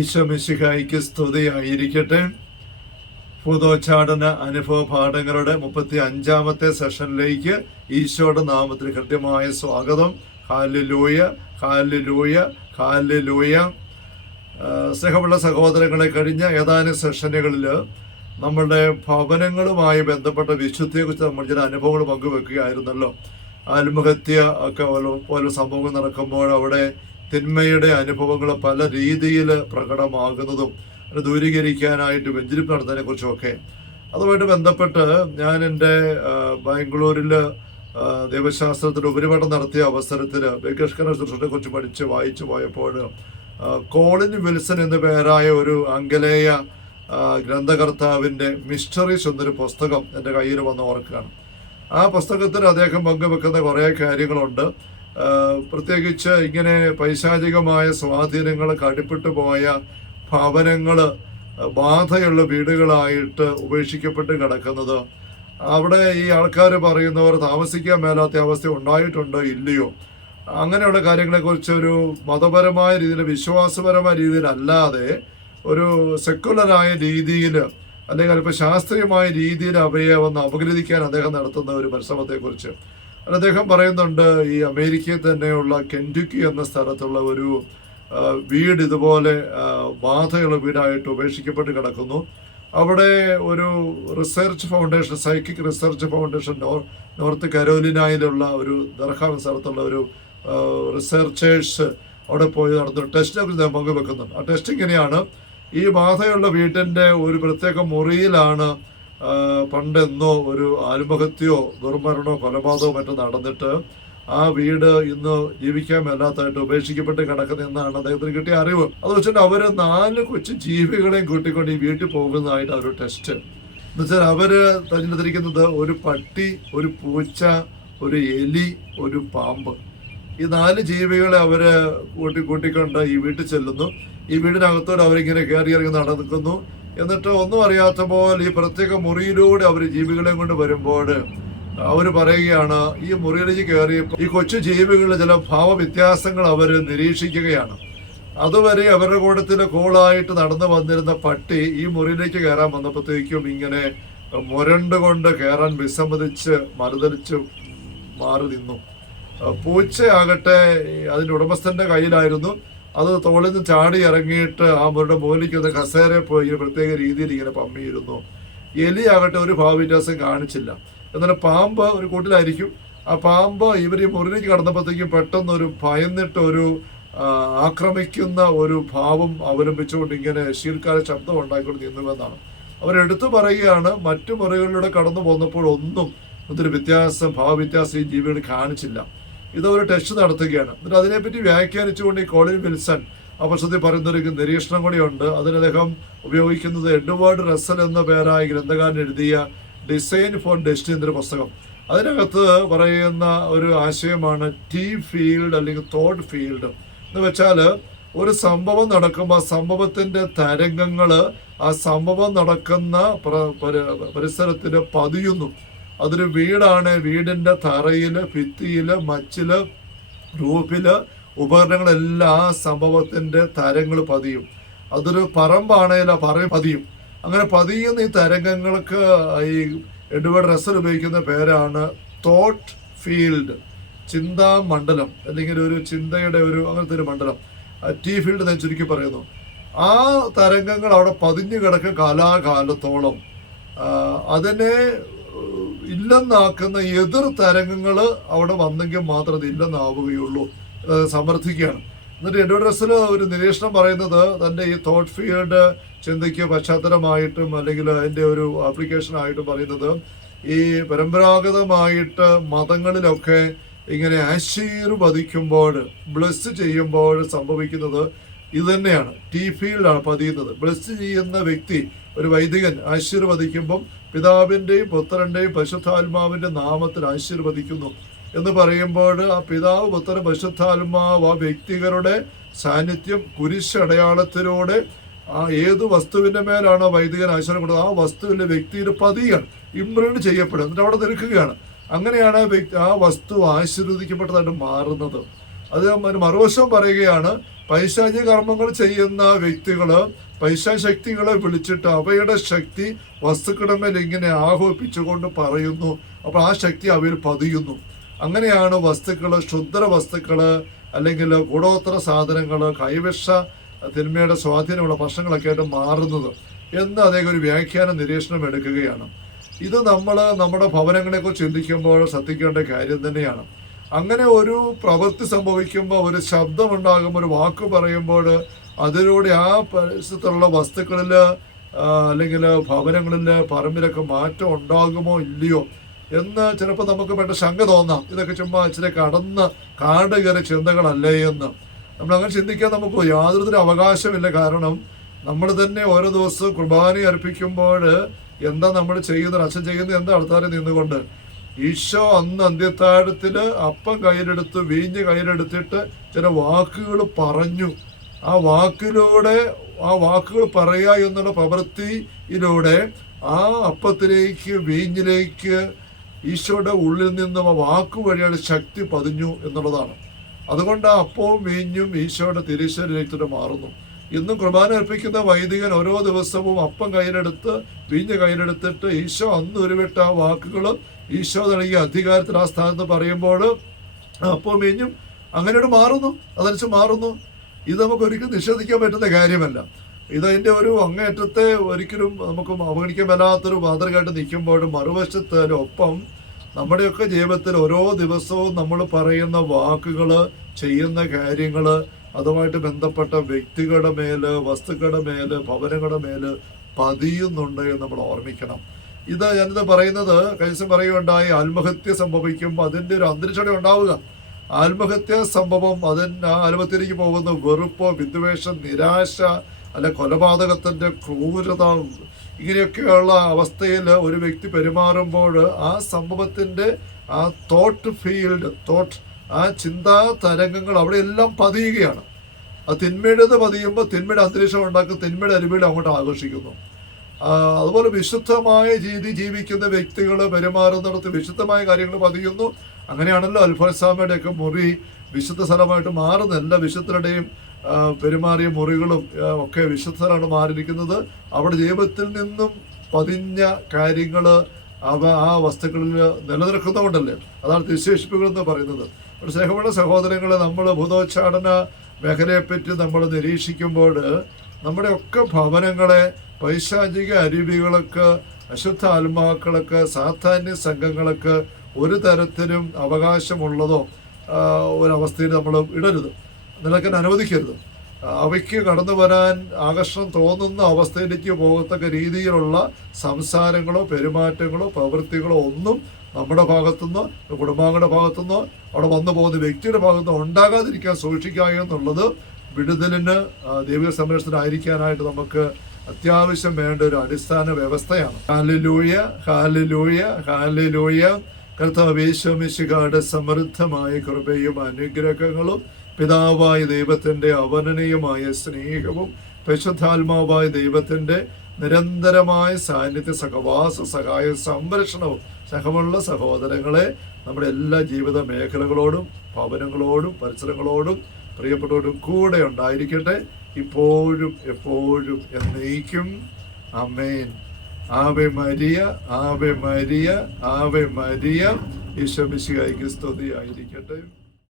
ഈശോ മിശിഹായിക്ക് സ്തുതിയായിരിക്കട്ടെ. ഭൂതോച്ചാടന അനുഭവ പാഠങ്ങളുടെ 35-ാമത്തെ സെഷനിലേക്ക് ഈശോയുടെ നാമത്തിൽ കൃത്യമായ സ്വാഗതം. Hallelujah, hallelujah, hallelujah. സ്നേഹമുള്ള സഹോദരങ്ങളെ, കഴിഞ്ഞ ഏതാനും സെഷനുകളിൽ നമ്മളുടെ ഭവനങ്ങളുമായി ബന്ധപ്പെട്ട വിശുദ്ധിയെക്കുറിച്ച് നമ്മൾ ചില അനുഭവങ്ങൾ പങ്കുവെക്കുകയായിരുന്നല്ലോ. ആത്മഹത്യ ഒക്കെ പോലെ സംഭവങ്ങൾ നടക്കുമ്പോൾ അവിടെ തിന്മയുടെ അനുഭവങ്ങൾ പല രീതിയിൽ പ്രകടമാകുന്നതും അത് ദൂരീകരിക്കാനായിട്ട് വെഞ്ചരിപ്പ് നടത്തുന്നതിനെ കുറിച്ചൊക്കെ അതുമായിട്ട് ബന്ധപ്പെട്ട് ഞാൻ എൻ്റെ ബാംഗ്ലൂരിൽ ദൈവശാസ്ത്രത്തിൽ ഉപരിപഠനം നടത്തിയ അവസരത്തിൽ ബഹിഷ്കരണ ശുശ്രൂഷയെ കുറിച്ച് വായിച്ചു പോയപ്പോൾ കോളിൻ വിൽസൺ എന്ന പേരായ ഒരു ആംഗലേയ ഗ്രന്ഥകർത്താവിൻ്റെ മിസ്റ്ററീസ് എന്നൊരു പുസ്തകം എൻ്റെ കയ്യിൽ വന്ന് ഓർക്കുകയാണ്. ആ പുസ്തകത്തിൽ അദ്ദേഹം പങ്കുവെക്കുന്ന കുറേ കാര്യങ്ങളുണ്ട്. പ്രത്യേകിച്ച് ഇങ്ങനെ പൈശാചികമായ സ്വാധീനങ്ങൾക്ക് അടിപ്പെട്ടു പോയ ഭവനങ്ങൾ ബാധയുള്ള വീടുകളായിട്ട് ഉപേക്ഷിക്കപ്പെട്ട് കിടക്കുന്നത്, അവിടെ ഈ ആൾക്കാർ പറയുന്നവർ താമസിക്കാൻ മേലാത്ത അവസ്ഥ ഉണ്ടായിട്ടുണ്ടോ ഇല്ലയോ, അങ്ങനെയുള്ള കാര്യങ്ങളെക്കുറിച്ച് ഒരു മതപരമായ രീതിയിൽ, വിശ്വാസപരമായ രീതിയിലല്ലാതെ ഒരു സെക്കുലറായ രീതിയിൽ അല്ലെങ്കിൽ അല്പം ശാസ്ത്രീയമായ രീതിയിൽ അവയെ ഒന്ന് അപഗ്രഥിക്കാൻ അദ്ദേഹം നടത്തുന്ന ഒരു പരിശ്രമത്തെക്കുറിച്ച് അദ്ദേഹം പറയുന്നുണ്ട്. ഈ അമേരിക്കയിൽ തന്നെയുള്ള കെൻറ്റുക്കി എന്ന സ്ഥലത്തുള്ള ഒരു വീട് ഇതുപോലെ ബാധയുള്ള വീടായിട്ട് ഉപേക്ഷിക്കപ്പെട്ട് കിടക്കുന്നു. അവിടെ ഒരു research foundation, psychic research foundation, North കരോലിനയിലുള്ള ഒരു ദർഹാം സ്ഥലത്തുള്ള ഒരു റിസർച്ചേഴ്സ് അവിടെ പോയി നടത്തുന്ന ടെസ്റ്റിനെ കുറിച്ച് പങ്കുവെക്കുന്നുണ്ട്. ആ ടെസ്റ്റ് ഇങ്ങനെയാണ്: ഈ ബാധയുള്ള വീട്ടിൻ്റെ ഒരു പ്രത്യേക മുറിയിലാണ് പണ്ടെന്നോ ഒരു ആത്മഹത്യയോ ദുർമരണമോ കൊലപാതകമോ മറ്റോ നടന്നിട്ട് ആ വീട് ഇന്ന് ജീവിക്കാൻ മേലാത്തായിട്ട് ഉപേക്ഷിക്കപ്പെട്ട് കിടക്കുന്ന എന്നാണ് അദ്ദേഹത്തിന് കിട്ടിയ അറിവ്. അത് വെച്ചിട്ട് അവർ 4 കൊച്ചു ജീവികളെയും കൂട്ടിക്കൊണ്ട് ഈ വീട്ടിൽ പോകുന്നതായിട്ട് ഒരു ടെസ്റ്റ്. എന്നുവെച്ചാൽ അവർ തിരഞ്ഞെടുത്തിരിക്കുന്നത് ഒരു പട്ടി, ഒരു പൂച്ച, ഒരു എലി, ഒരു പാമ്പ്. ഈ 4 ജീവികളെ അവർ കൂട്ടിക്കൊണ്ട് ഈ വീട്ടിൽ ചെല്ലുന്നു. ഈ വീടിനകത്തോട് അവരിങ്ങനെ കയറി ഇറങ്ങി നടക്കുന്നു. എന്നിട്ട് ഒന്നും അറിയാത്ത പോലെ ഈ പ്രത്യേക മുറിയിലൂടെ അവർ ജീവികളെയും കൊണ്ട് വരുമ്പോൾ അവർ പറയുകയാണ്, ഈ മുറിയിലേക്ക് കയറിയപ്പോൾ ഈ കൊച്ചു ജീവികളുടെ ചില ഭാവവ്യത്യാസങ്ങൾ അവർ നിരീക്ഷിക്കുകയാണ്. അതുവരെ അവരുടെ കൂട്ടത്തിൽ കോളായിട്ട് നടന്നു വന്നിരുന്ന പട്ടി ഈ മുറിയിലേക്ക് കയറാൻ വന്നപ്പോഴത്തേക്കും ഇങ്ങനെ മുരണ്ടുകൊണ്ട് കയറാൻ വിസമ്മതിച്ച് മറുതലിച്ച് മാറി നിന്നു. പൂച്ചയാകട്ടെ അതിൻ്റെ ഉടമസ്ഥന്റെ കയ്യിലായിരുന്നു. അത് തോളിൽ നിന്ന് ചാടി ഇറങ്ങിയിട്ട് ആ മുറിയുടെ മുകളിലേക്ക് കസേരയിൽ പോയി പ്രത്യേക രീതിയിൽ ഇങ്ങനെ പമ്മിയിരുന്നു. എലിയാകട്ടെ ഒരു ഭാവവ്യത്യാസം കാണിച്ചില്ല. എന്നാലും പാമ്പ് ഒരു കൂട്ടിലായിരിക്കും. ആ പാമ്പ് ഇവർ ഈ മുറിയിലേക്ക് കടന്നപ്പോഴത്തേക്കും പെട്ടെന്നൊരു ഭയന്നിട്ട് ഒരു ആക്രമിക്കുന്ന ഒരു ഭാവം അവലംബിച്ചുകൊണ്ട് ഇങ്ങനെ ശീൽക്കാല ശബ്ദം ഉണ്ടായിക്കൊണ്ട് നിന്നുവെന്നാണ് അവരെടുത്തു പറയുകയാണ്. മറ്റു മുറികളിലൂടെ കടന്നു പോന്നപ്പോൾ ഒന്നും ഇതൊരു ഭാവവ്യത്യാസം ഈ ജീവികൾ കാണിച്ചില്ല. ഇതൊരു ടെസ്റ്റ് നടത്തുകയാണ്. എന്നിട്ട് അതിനെപ്പറ്റി വ്യാഖ്യാനിച്ചുകൊണ്ട് ഈ കോളിൻ വിൽസൺ ആ പുസ്തകത്തിൽ പറയുന്നൊരു നിരീക്ഷണം കൂടിയുണ്ട്. അതിന് അദ്ദേഹം ഉപയോഗിക്കുന്നത് എഡ്വേർഡ് റസൽ എന്ന പേരായ ഗ്രന്ഥകാരൻ എഴുതിയ ഡിസൈൻ ഫോർ ഡെസ്റ്റിനി എന്നൊരു പുസ്തകം. അതിനകത്ത് പറയുന്ന ഒരു ആശയമാണ് ടി ഫീൽഡ് അല്ലെങ്കിൽ തോട്ട് ഫീൽഡ്. എന്ന് വെച്ചാൽ ഒരു സംഭവം നടക്കുമ്പോൾ ആ സംഭവത്തിന്റെ തരംഗങ്ങൾ ആ സംഭവം നടക്കുന്ന പരിസരത്തിന് പതിയുന്നു. അതൊരു വീടാണ്, വീടിന്റെ തറയില്, ഭിത്തിയില്, മച്ചില്, റൂഫില്, ഉപകരണങ്ങളെല്ലാം ആ സംഭവത്തിന്റെ തരങ്ങൾ പതിയും. അതൊരു പറമ്പാണെങ്കിൽ ആ പതിയും. അങ്ങനെ പതിയുന്ന ഈ തരംഗങ്ങൾക്ക് ഈ എഡ്വേർഡ് റസൽ ഉപയോഗിക്കുന്ന പേരാണ് തോട്ട് ഫീൽഡ്, ചിന്താ മണ്ഡലം, അല്ലെങ്കിൽ ഒരു ചിന്തയുടെ ഒരു അങ്ങനത്തെ ഒരു മണ്ഡലം. ടി ഫീൽഡ് എന്ന് ചുരുക്കി പറയുന്നു. ആ തരംഗങ്ങൾ അവിടെ പതിഞ്ഞു കിടക്കുക കാലാകാലത്തോളം. അതിനെ ഇല്ലെന്നാക്കുന്ന എതിർ തരംഗങ്ങൾ അവിടെ വന്നെങ്കിൽ മാത്രം അത് ഇല്ലെന്നാവുകയുള്ളൂ സമർത്ഥിക്കുകയാണ്. എന്നിട്ട് എഡ്വേർഡ് റസൽ ഒരു നിരീക്ഷണം പറയുന്നത് തൻ്റെ ഈ തോട്ട് ഫീൽഡ് ചിന്തയ്ക്ക് പശ്ചാത്തലമായിട്ടും അല്ലെങ്കിൽ അതിൻ്റെ ഒരു ആപ്ലിക്കേഷനായിട്ടും പറയുന്നത് ഈ പരമ്പരാഗതമായിട്ട് മതങ്ങളിലൊക്കെ ഇങ്ങനെ ആശീർവദിക്കുമ്പോൾ, ബ്ലെസ് ചെയ്യുമ്പോൾ സംഭവിക്കുന്നത് ഇത് തന്നെയാണ്. ടി ഫീൽഡാണ് പതിയുന്നത്. ബ്ലെസ് ചെയ്യുന്ന വ്യക്തി, ഒരു വൈദികൻ ആശീർവദിക്കുമ്പം പിതാവിൻ്റെയും പുത്രൻ്റെയും പരിശുദ്ധാത്മാവിൻ്റെ നാമത്തിൽ ആശീർവദിക്കുന്നു എന്ന് പറയുമ്പോൾ ആ പിതാവ്, പുത്രൻ, പരിശുദ്ധാത്മാവ് ആ വ്യക്തികളുടെ സാന്നിധ്യം കുരിശടയാളത്തിലൂടെ ആ ഏത് വസ്തുവിൻ്റെ മേലാണോ വൈദികൻ ആശീർവാദം കൊടുത്തത് ആ വസ്തുവിൻ്റെ വ്യക്തിയിൽ പതിയാണ്, ഇംപ്രിന്റ് ചെയ്യപ്പെടുക, എന്നിട്ട് അവിടെ നിൽക്കുകയാണ്. അങ്ങനെയാണ് ആ വസ്തു ആശീർവദിക്കപ്പെട്ടതായിട്ട് മാറുന്നത്. അത് മറുവശം പറയുകയാണ്, പൈശാചിക കർമ്മങ്ങൾ ചെയ്യുന്ന വ്യക്തികള് പൈശാചിക ശക്തികളെ വിളിച്ചിട്ട് അവയുടെ ശക്തി വസ്തുക്കളുടെ മേൽ ഇങ്ങനെ ആഹ്വാനിപ്പിച്ചുകൊണ്ട് പറയുന്നു. അപ്പൊ ആ ശക്തി അവയിൽ പതിയുന്നു. അങ്ങനെയാണ് വസ്തുക്കള്, ക്ഷുദ്ര വസ്തുക്കള്, അല്ലെങ്കിൽ കൂടോത്ര സാധനങ്ങള്, കൈവിഷ തിന്മയുടെ സ്വാധീനമുള്ള ഭക്ഷണങ്ങളൊക്കെ ആയിട്ട് മാറുന്നത് എന്ന് അദ്ദേഹം ഒരു വ്യാഖ്യാന നിരീക്ഷണം എടുക്കുകയാണ്. ഇത് നമ്മൾ നമ്മുടെ ഭവനങ്ങളെക്കുറിച്ച് ചിന്തിക്കുമ്പോൾ ശ്രദ്ധിക്കേണ്ട കാര്യം തന്നെയാണ്. അങ്ങനെ ഒരു പ്രവൃത്തി സംഭവിക്കുമ്പോൾ, ഒരു ശബ്ദമുണ്ടാകുമ്പോൾ, ഒരു വാക്ക് പറയുമ്പോൾ അതിലൂടെ ആ പരിസരത്തുള്ള വസ്തുക്കളിൽ അല്ലെങ്കിൽ ഭവനങ്ങളിൽ, പറമ്പിലൊക്കെ മാറ്റം ഉണ്ടാകുമോ ഇല്ലയോ എന്ന് ചിലപ്പോൾ നമുക്ക് പെട്ട ശങ്ക തോന്നാം. ഇതൊക്കെ ചുമ്മാ ഇച്ചിരി കടന്ന് കാട് കയറിയ ചിന്തകളല്ലേ എന്ന്. നമ്മളങ്ങനെ ചിന്തിക്കാൻ നമുക്ക് യാതൊരു അവകാശമില്ല. കാരണം നമ്മൾ തന്നെ ഓരോ ദിവസവും കുർബാന അർപ്പിക്കുമ്പോൾ എന്താ നമ്മൾ ചെയ്യുന്നത്, അച്ഛൻ ചെയ്യുന്നത് എന്താ? അടുത്താരെ നിന്നുകൊണ്ട് ഈശോ അന്ന് അന്ത്യത്താഴത്തില് അപ്പം കയ്യിലെടുത്ത് വീഞ്ഞ് കയ്യിലെടുത്തിട്ട് ചില വാക്കുകൾ പറഞ്ഞു. ആ വാക്കുകൾ പറയുക എന്നുള്ള പ്രവൃത്തിയിലൂടെ ആ അപ്പത്തിലേക്ക്, വീഞ്ഞിലേക്ക് ഈശോയുടെ ഉള്ളിൽ നിന്നും ആ വാക്കു വഴിയാണ് ശക്തി പതിഞ്ഞു എന്നുള്ളതാണ്. അതുകൊണ്ട് ആ അപ്പവും വീഞ്ഞും ഈശോയുടെ തിരുശരീരത്തിലേക്ക് മാറുന്നു. ഇന്നും കുർബാന അർപ്പിക്കുന്ന വൈദികൻ ഓരോ ദിവസവും അപ്പം കയ്യിലെടുത്ത് വീഞ്ഞ് കയ്യിലെടുത്തിട്ട് ഈശോ അന്ന് ഉരുവിട്ട ആ വാക്കുകൾ ഈശോ നൽകിയ അധികാരത്തിൽ ആ സ്ഥാനത്ത് പറയുമ്പോൾ അപ്പം വീഞ്ഞും അങ്ങനെയോട് മാറുന്നു, അതനുസരിച്ച് മാറുന്നു. ഇത് നമുക്ക് ഒരിക്കലും നിഷേധിക്കാൻ പറ്റുന്ന കാര്യമല്ല. ഇതതിൻ്റെ ഒരു അങ്ങേറ്റത്തെ ഒരിക്കലും നമുക്ക് അവഗണിക്കാൻ മേലാത്തൊരു മാതൃകയായിട്ട് നിൽക്കുമ്പോഴും മറുവശത്തിനൊപ്പം നമ്മുടെയൊക്കെ ജീവിതത്തിൽ ഓരോ ദിവസവും നമ്മൾ പറയുന്ന വാക്കുകൾ, ചെയ്യുന്ന കാര്യങ്ങൾ, അതുമായിട്ട് ബന്ധപ്പെട്ട വ്യക്തികളുടെ മേല്, വസ്തുക്കളുടെ മേല്, ഭവനങ്ങളുടെ മേല് പതിയുന്നുണ്ട് എന്ന് നമ്മൾ ഓർമ്മിക്കണം. ഞാനിത് പറയുന്നത് കഴിഞ്ഞ പറയുകയുണ്ടായി, ആത്മഹത്യ സംഭവിക്കുമ്പോൾ അതിൻ്റെ ഒരു അന്തരീക്ഷം ഉണ്ടാവുക. ആത്മഹത്യ സംഭവം ആത്മഹത്യയിലേക്ക് പോകുന്ന വെറുപ്പോ, വിദ്വേഷം, നിരാശ, അല്ലെ കൊലപാതകത്തിന്റെ ക്രൂരത, ഇങ്ങനെയൊക്കെയുള്ള അവസ്ഥയിൽ ഒരു വ്യക്തി പെരുമാറുമ്പോൾ ആ സംഭവത്തിന്റെ ആ ആ ചിന്താ തരംഗങ്ങൾ അവിടെ എല്ലാം പതിയുകയാണ്. ആ തിന്മയുടേത് പതിയുമ്പോൾ തിന്മയുടെ അന്തരീക്ഷം ഉണ്ടാക്കും, തിന്മയുടെ അരുവികൾ അങ്ങോട്ട് ആകർഷിക്കുന്നു. അതുപോലെ വിശുദ്ധമായ രീതി ജീവിക്കുന്ന വ്യക്തികൾ പെരുമാറുന്നിടത്ത് വിശുദ്ധമായ കാര്യങ്ങൾ പതിയുന്നു. അങ്ങനെയാണല്ലോ അൽഫോൻസാമയുടെ ഒക്കെ മുറി വിശുദ്ധ സ്ഥലമായിട്ട് മാറുന്ന എല്ലാ വിശുദ്ധരുടെയും പെരുമാറിയ മുറികളും ഒക്കെ വിശുദ്ധരാണ് മാറിയിരിക്കുന്നത്. അവിടെ ജീവിതത്തിൽ നിന്നും പതിഞ്ഞ കാര്യങ്ങൾ ആ വസ്തുക്കളിൽ നിലനിൽക്കുന്നതുകൊണ്ടല്ലേ. അതാണ് തിരുശേഷിപ്പുകൾ എന്ന് പറയുന്നത്. സ്നേഹമുള്ള സഹോദരങ്ങളെ, നമ്മൾ ഭൂതോച്ചാടന മേഖലയെപ്പറ്റി നമ്മൾ നിരീക്ഷിക്കുമ്പോൾ നമ്മുടെ ഒക്കെ ഭവനങ്ങളെ പൈശാചിക അരുവികൾക്ക്, അശുദ്ധ ആത്മാക്കൾക്ക്, സാധാന്യ സംഘങ്ങൾക്ക് ഒരു തരത്തിലും അവകാശമുള്ളതോ ഒരവസ്ഥയിൽ നമ്മൾ ഇടരുത്, നിലക്കാൻ അനുവദിക്കരുത്. അവയ്ക്ക് കടന്നു വരാൻ ആകർഷണം തോന്നുന്ന അവസ്ഥയിലേക്ക് പോകത്തക്ക രീതിയിലുള്ള സംസാരങ്ങളോ പെരുമാറ്റങ്ങളോ പ്രവൃത്തികളോ ഒന്നും നമ്മുടെ ഭാഗത്തുനിന്നോ കുടുംബാംഗങ്ങളുടെ ഭാഗത്തുനിന്നോ അവിടെ വന്നു പോകുന്ന വ്യക്തിയുടെ ഭാഗത്തുനിന്നോ ഉണ്ടാകാതിരിക്കാൻ സൂക്ഷിക്കുക എന്നുള്ളത് വിടുതലിന്, ദൈവിക സംരക്ഷണത്തിനായിരിക്കാനായിട്ട് നമുക്ക് അത്യാവശ്യം വേണ്ട ഒരു അടിസ്ഥാന വ്യവസ്ഥയാണ്. Hallelujah, hallelujah, hallelujah. കർത്താവ് യേശു മിശിഹായുടെ സമൃദ്ധമായ കൃപയും അനുഗ്രഹങ്ങളും പിതാവായ ദൈവത്തിൻ്റെ അവർണ്ണനീയമായ സ്നേഹവും പരിശുദ്ധാത്മാവായ ദൈവത്തിൻ്റെ നിരന്തരമായ സാന്നിധ്യ, സഹവാസ, സഹായ, സംരക്ഷണവും സഹമുള്ള സഹോദരങ്ങളെ നമ്മുടെ എല്ലാ ജീവിത മേഖലകളോടും ഭവനങ്ങളോടും പരിസരങ്ങളോടും പ്രിയപ്പെട്ടവരും കൂടെ ഉണ്ടായിരിക്കട്ടെ, ഇപ്പോഴും എപ്പോഴും എന്നേക്കും. ആമേൻ. Ave Maria, Ave Maria, Ave Maria. Isho മിശിഹായ്ക്ക് സ്തുതിയായിരിക്കട്ടെ.